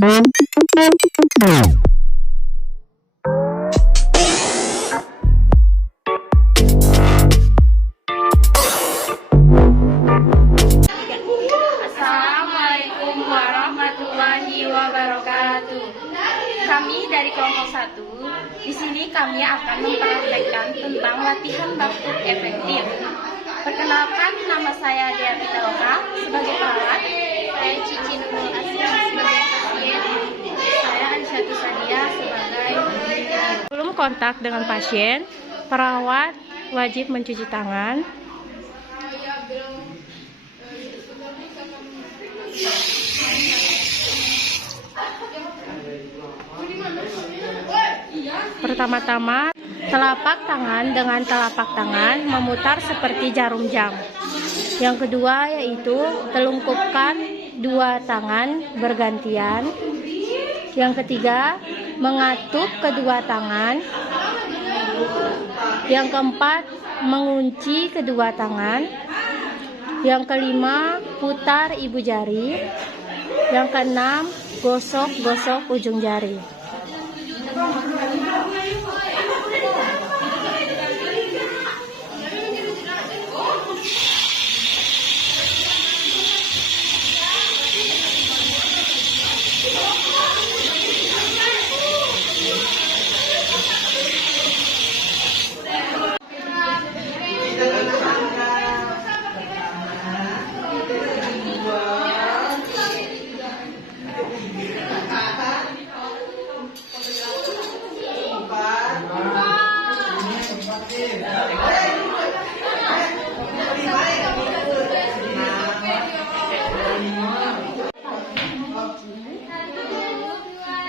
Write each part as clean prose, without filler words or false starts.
Assalamualaikum warahmatullahi wabarakatuh. Kami dari kelompok 1, di sini kami akan mempraktekkan tentang latihan baktub efektif. Perkenalkan, nama saya Dea Pitaloka sebagai perawat. Saya Cici Nurul Asya sebagai pasien. Saya Ansyatu Sadia sebagai peneliti. Sebelum kontak dengan pasien, perawat wajib mencuci tangan. Pertama-tama, telapak tangan dengan telapak tangan memutar seperti jarum jam. Yang kedua yaitu telungkupkan dua tangan bergantian. Yang ketiga, mengatup kedua tangan. Yang keempat, mengunci kedua tangan. Yang kelima, putar ibu jari. Yang keenam, gosok-gosok ujung jari.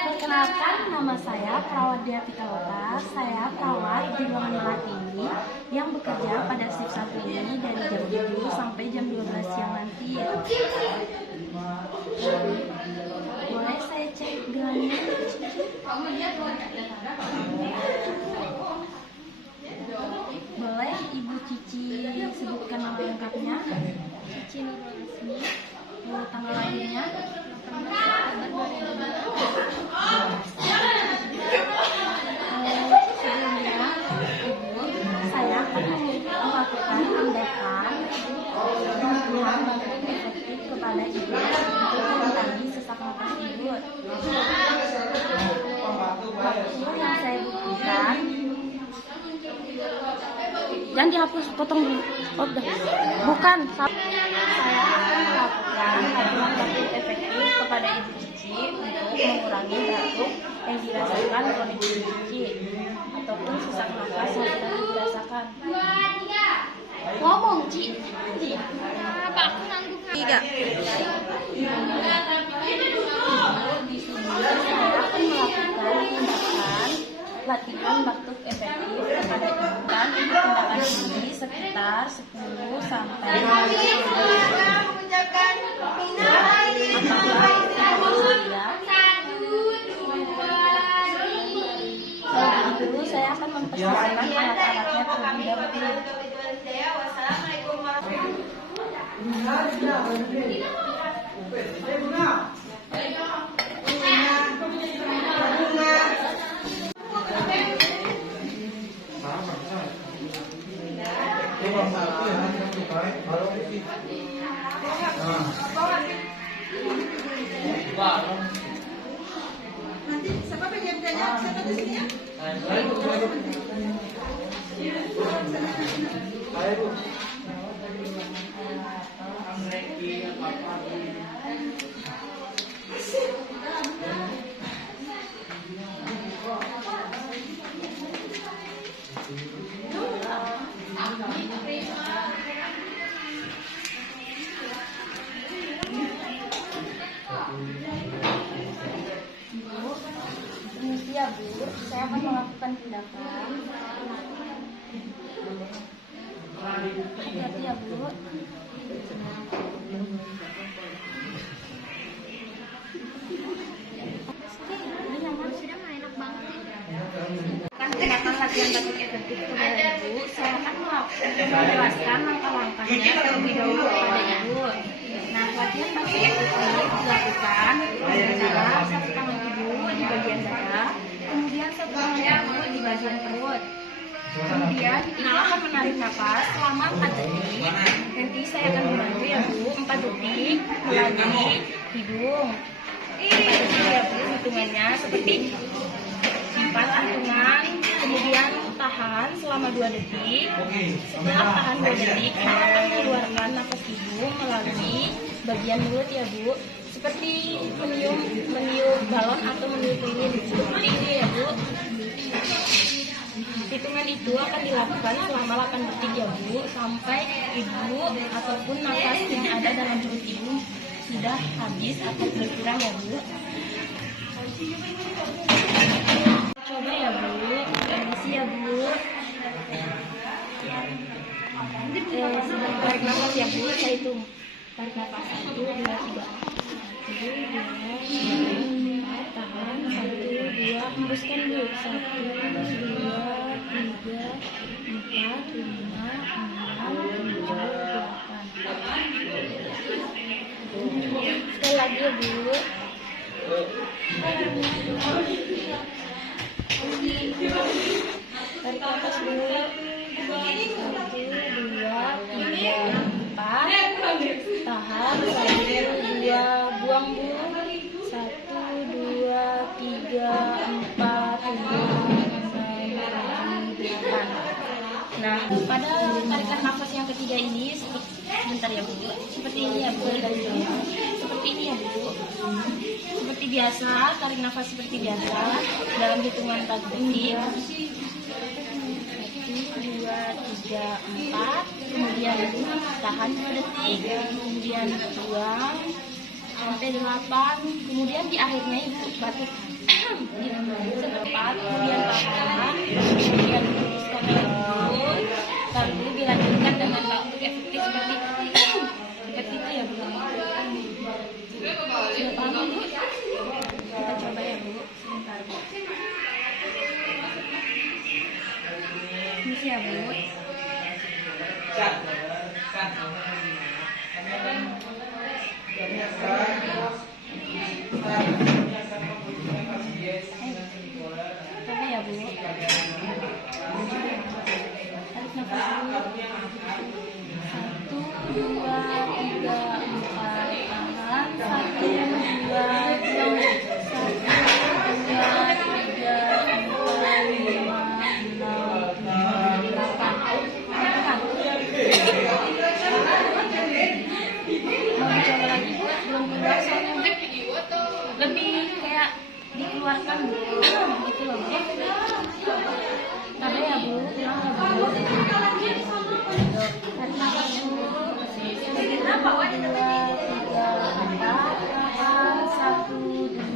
Perkenalkan, nama saya Perawat Dea Pitaloka. Saya perawat di ruangan melat ini yang bekerja pada shift 1 ini dari jam 7 sampai jam 12 siang nanti. Boleh saya cek gelannya? Boleh Ibu Cici sebutkan nama lengkapnya? Cici Nurul Asmi. Tanggal lahirnya? 18 Oktober 2012. Sebelumnya, Ibu, saya akan melakukan tindakan latihan baktub efektif kepada Ibu untuk mengurangi sesak napas Ibu. Waktu yang saya butuhkan, dan dihapus, potong dulu. Oh, udah. Bukan. Saya akan melakukan latihan baktub efektif kepada Ibu Cici untuk mengurangi batuk yang dirasakan oleh Ibu Cici ataupun sesak nafas yang sedang dirasakan. Ngomong, Ci. Apa aku nanggung? 3. Di sini saya akan melakukan tindakan latihan baktub efektif kepada Ibu, dan tindakan ini sekitar 10 sampai 15 Dulu saya akan mempersiapkan alat-alatnya terlebih dahulu. Wassalamualaikum warahmatullahi Nanti siapa pengen tanya? Siapa di sini ya? Permisi ya Bu, saya akan melakukan tindakan. Hati-hati ya Bu. Tindakan latihan baktub efektif kepada Ibu, saya akan menjelaskan langkah-langkahnya terlebih dahulu kepada Ibu. Nah, latihan baktub efektif dilakukan dengan cara bagian perut. Kemudian Ibu akan menarik nafas selama 4 detik. Nanti saya akan membantu ya Bu, 4 detik melalui hidung. 4 detik ya Bu, hitungannya seperti 4 hitungan, kemudian tahan selama 2 detik. Setelah tahan 2 detik, Ibu akan mengeluarkan nafas hidung melalui bagian mulut ya Bu, seperti meniup balon atau meniup lilin, seperti ini ya Bu. Hitungan itu akan dilakukan selama 8 detik ya Bu, sampai Ibu ataupun nafas yang ada dalam perut Ibu sudah habis atau berkurang ya Bu. Coba ya Bu, permisi ya Bu. Tarik nafas ya Bu, saya hitung. Tarik nafas 1, 2, 3. 1, 2, 4, tahan. 1, 2, hembuskan Bu. 1, 2, 3, 4, 5, 6, 7, 8. Sekali lagi ya Bu. Tarik nafas dulu. 1, 2, 3, 4. Tahan. 1, 2, buang Bu. 1, 2, 3, 4, 5, 6, 7, 8. Nah, pada tarikan nafas yang ketiga ini, sebentar ya Bu. Seperti ini ya Bu, seperti ini ya Bu. Seperti biasa, tarik nafas seperti biasa dalam hitungan 4 detik. 1, 2, 3, 4. Kemudian tahan 2 detik. Kemudian buang sampai 8. Kemudian di akhirnya Ibu batuk. Setelah 4, kemudian tahan. Kemudian teruskan lanjut. Lalu dilanjutkan dengan batuk efektif seperti itu ya Bu. Sudah paham Bu? Kita coba ya Bu. Sebentar Bu. Ini ya Bu. Coba ya Bu. Tarik nafas dulu. 1, 2, 3, 4. Tahan. 1, 2, 3, lebih kayak dikeluarkan gitu loh Bu. Ada ya Bu, ulang ya Bu. Tarik nafas dulu. 1, 2, 3, 4. Tahan. 1, 2, 3,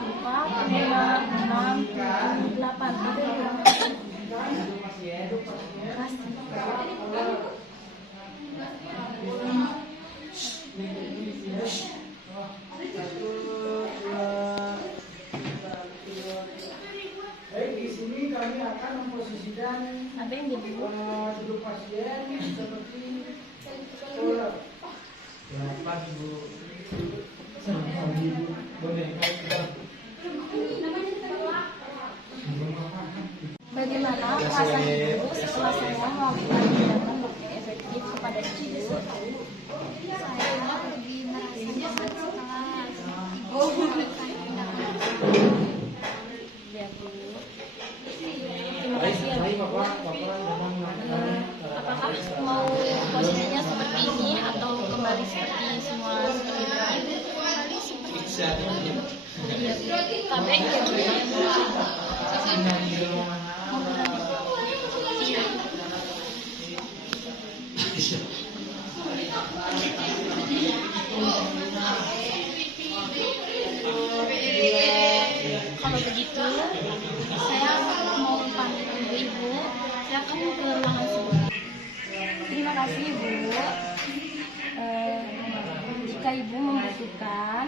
4, 5, 6, 7, 8. Baik, di sini kami akan memposisikan Apa yang jadi Bu? duduk pasien seperti shoulder. Pas Bu. Bagaimana perasaan Ibu setelah saya melakukan tindakan bakti efektif kepada Ibu? Saya lebih merasa nyaman setelah Ya Bu. Terima kasih ya Bu. Apakah mau posisinya seperti ini atau kembali seperti semua seperti ini? Iya Bu. Tabeng ya Bu. Kalau begitu, saya mau pamit Ibu. Saya akan ke ruangan sebelah. Terima kasih Bu. Jika Ibu membutuhkan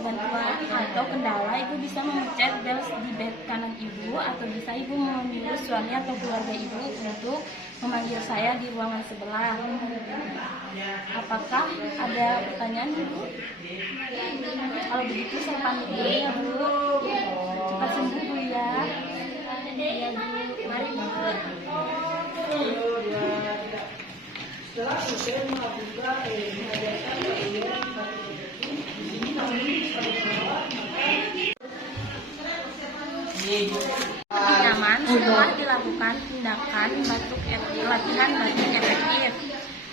bantuan atau kendala, Ibu bisa memencet bel di bed kanan Ibu, atau bisa Ibu menyuruh suami atau keluarga Ibu untuk memanggil saya di ruangan sebelah. Apakah ada pertanyaan, Bu? Kalau begitu saya pamit dulu ya, Bu. Cepat sembuh, Bu ya. Iya, Bu. Mari, Bu. Setelah selesai mengajarkan bagian di sini kami Nyaman setelah dilakukan tindakan latihan batuk efektif.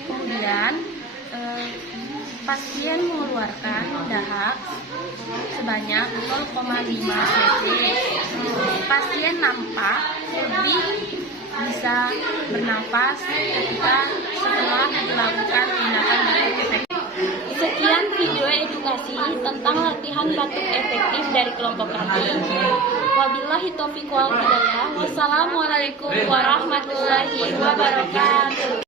Kemudian pasien mengeluarkan dahak sebanyak 0,5 cc. Pasien nampak lebih bisa bernafas ketika setelah dilakukan tindakan batuk efektif. Sekian video edukasi tentang latihan batuk efektif dari kelompok kami. Wabillahi taufiq wal hidayah. Wassalamualaikum warahmatullahi wabarakatuh.